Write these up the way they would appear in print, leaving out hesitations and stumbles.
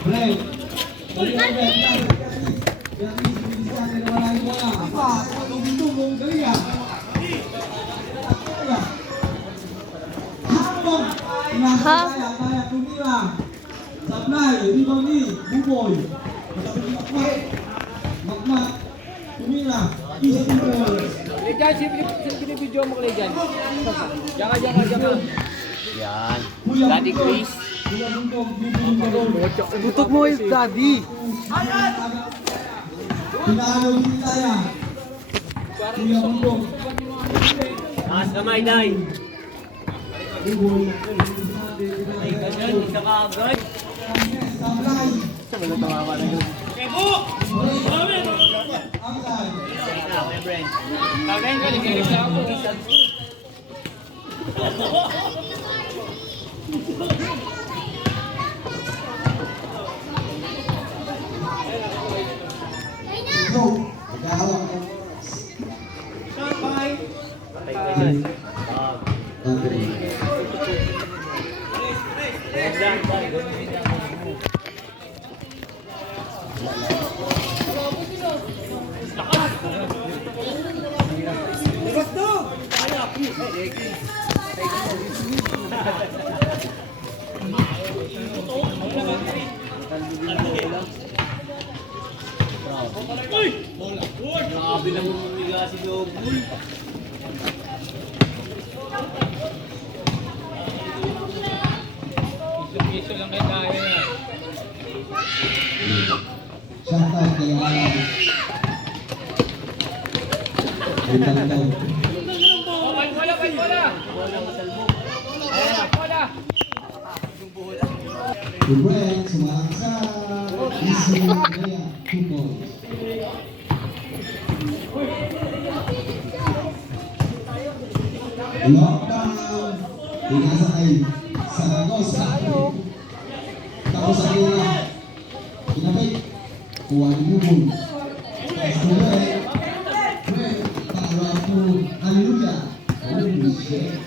Break. Balik. Yang ini bisa dengan bola. Apa? Tunggu dari ya. Hamon. Kaya tumila. Sablay, di bawah Buboy. Magmat. Tumila. Isa Buboy. Lejan, sini video mo Lejan. Jangan. Yan. Daddy Chris. Tutup mo yung daddy. Pinalo kita ya. Kuya Bundong. Taas kamay, Day. Buboy. Ay, kasi isa ka agad. Sablay. Sabi na tawa na yun. Amlay. Kawin ka, nagkirig lang ako. Go. Magahawak ka. Patay ka dyan. Grabe na bumiliga si Doboy. Piso lang kayo kaya. Shoutout kay Alam. Bitaw. Buboy, sumarang sa Isi Gaya Buboy. Lockdown. Pinasa kay Saragosa. Tapos sa kanila. Kinabay. Kuha ni Buboy. Tapos Buboy. Buboy. Tawa po. Hallelujah. Holy shit.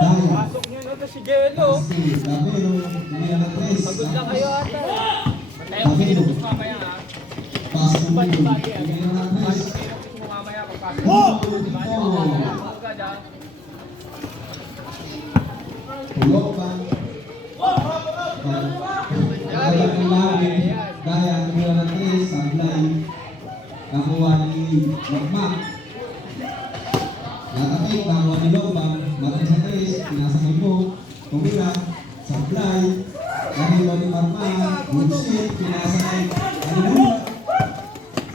Daya. Pasok nyo na si Gelo. Dabero. Tumira 3. Pagod na kayo ata. Tayo ko Dabero. pinilabos mamaya ha. Pasok mo. Bali-bali ah. Tumira 3. Pinilabos mo mamaya pagpasok. Agad ha. Tulog pa. Agad ng labi. Daya. Tumira 3. Sablay. Nakuha ni Magmak. Natapik. Nakuha ni Lobang. Matay sa 3. Pinasa ni Mo. Tumira. Sablay. Nakuha ni Magmak. Bullshit. Pinasa kay Hallelujah.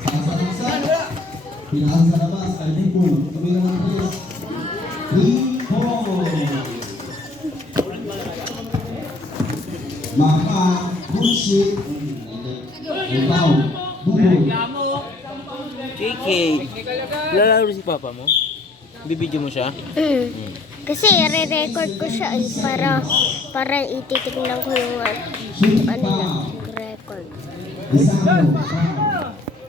Sasaksak. Pinasa sa labas kay Nicole. Tumira ng 3. Nicole. Maka. Bullshit. Ikaw. Buboy. KK, lalaro si papa mo? Bibidyo mo siya? Kasi re-record ko siya para ititignan ko yung ano na record.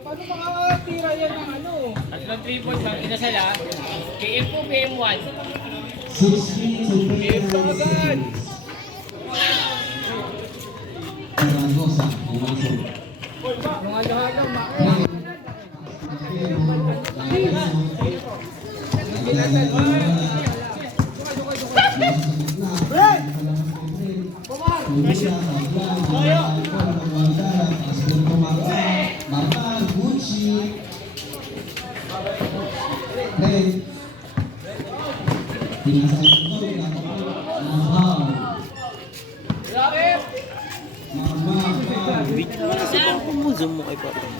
Paano makakatira yan ng ano? Tatlong 3 points ang kinasala. PM po, PM1. PM2 agad. Yung halo-halo, Bibidyo mo na si papa mo, zoom mo kay papa mo.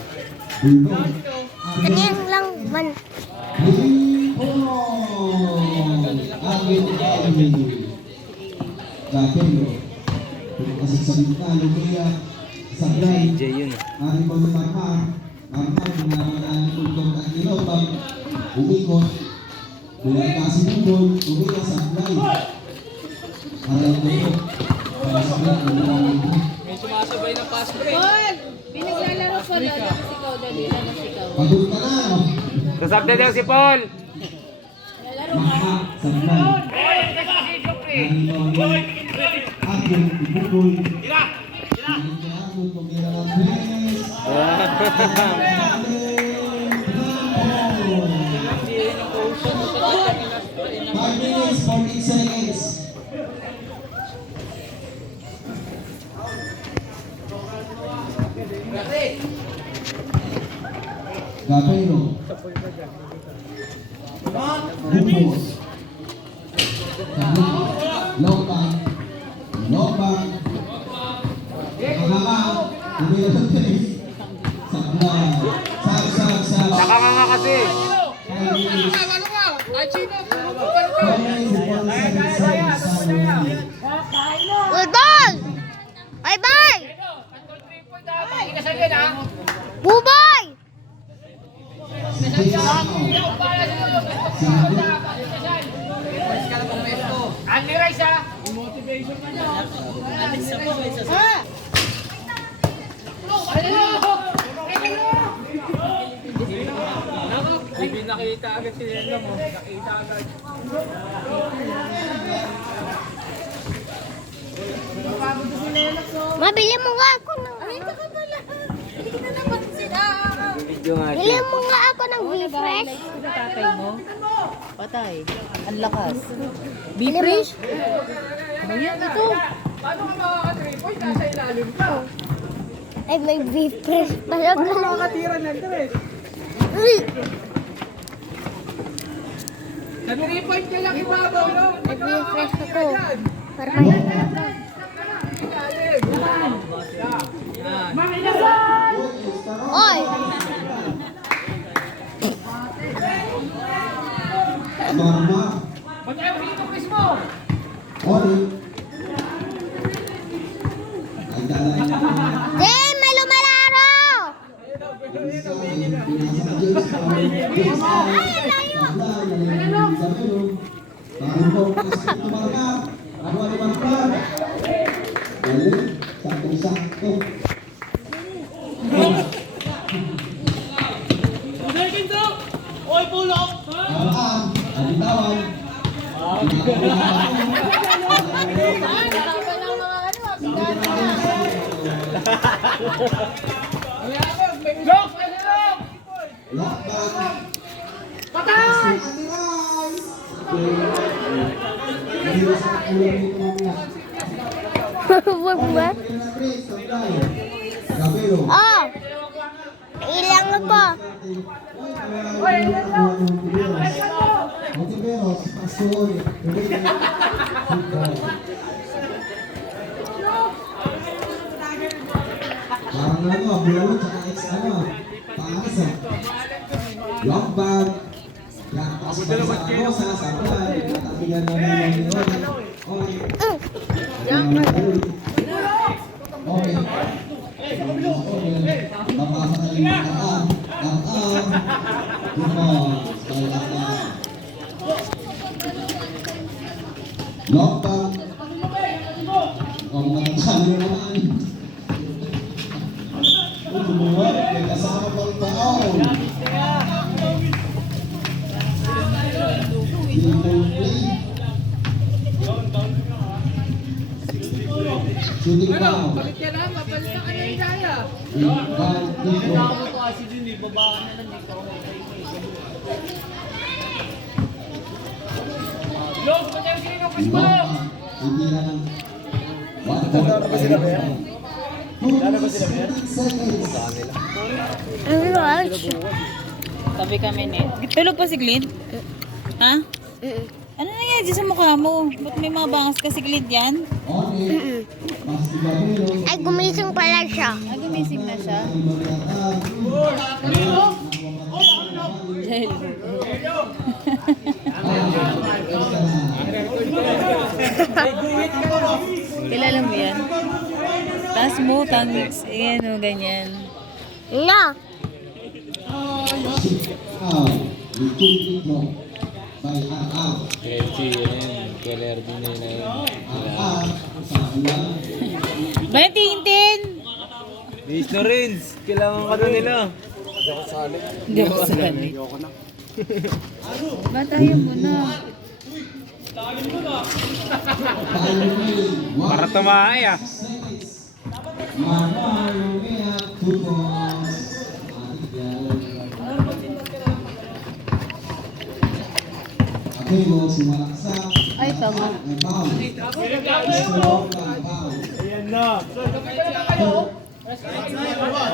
Kanyang lang man. DJ yun. may sumasabay na pass break. Pinaglalaro ko na sikaw dali na sikaw. Pagod ka na, no? Kasabda daw si Paul. Lalaro ka. Sablay. Agong Ibukol. Agong tumira ng tres. Five minutes, 14 seconds. Gapero. Bukos. Lobang. Lobang. Kakakang. Tumira ng tres. Sablay. Sab. Nakakanga kasi. 5 minutes. Ay, Chino. Good ball! Bye-bye! Inasal yan ha. Bubay! Andy Rice ha. Hindi nakita agad si Leno mo. Nakita agad. Mabili mo nga ako ng... Ay, baka pala. Hindi kita napansin. Video nga Bili mo nga ako ng refresh. Tatay mo? Patay. Ang lakas. Bifresh? Ano yan ito? Paano ka makaka-3 point? Nasa ilalim ka. Ay, may refresh pala. Makakatira ng 3. Uy! Sa 3 point ka lang ibabaw, no? May refresh ako. Para may... Oy! Mama. Ba't ayaw dito, Chris mo? Ori. Ay, dalay na. Hey, may lumalaro! Lock! Lock! Patay! Wag ba? Oh! Ilang ako. Parang ano, bulalo tsaka ex ano, paangas ah. Long bag. Yan, tapos pa sa ano, sa sablay. Natabigan namin yung yun. Okay. Okay. Okay. Babasa ka yung ang. Good ball. Style up na. Long bag. Mga talo naman. Bumuhat, may kasama pang taon. Shooting foul. Bakit yan ha? Mapalitan ka na yung daya. Lock! Ba't ayaw sino yung Chris mo? Hindi na lang. Dala ba sila ba yan? Ang large. Sabi kami ni. Tulog pa si Clint? Ha? Ano nangyari dyan sa mukha mo? Ba't may mga bangas ka si Clint yan? Ay, gumising pala siya. Ah, gumising na siya. Kilala mo yan? Taas mo, tangs. Ayan o, ganyan. Ina. Keller din na yun. Ba't Tintin? Bis na rin. Kailangan ka na nila. Hindi ako sali. Batayan mo na. Para tumahay ah. Marmar, Lumea, 2 points. Aquino, sumalaksak. Ay, tama. Ang foul. Strong ang foul. Ayan na.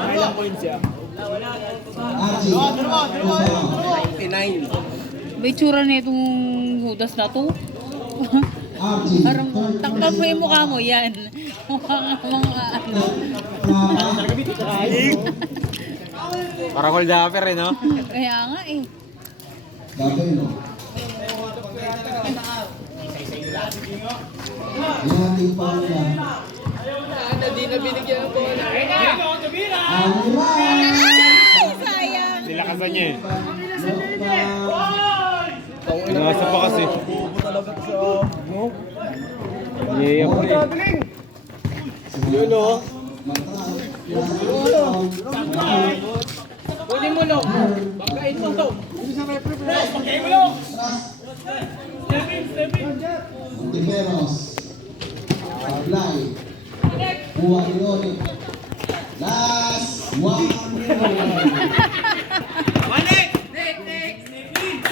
Ilang points siya? Archie, foul. May tsura na itong hudas na to. Archie, Parang third takpan mo yung mukha mo, yan. Mga ano. Para hold upper eh, no? Kaya nga eh. Gabelo. Yan yung foul niya. Hindi na binigyan ng bola. Ang right. Ay, sayang. Nilakasan niya eh. Look Nasa pa kasi. Yeah, pre. Yun o. Kunin mo no. Banggain mo to. Banggain mo no. Montiveros. Pablay. Kuha ni Loli. Last one.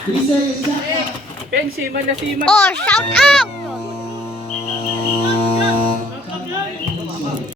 Please say shot. Ben, siman na siman. Oh, shout out!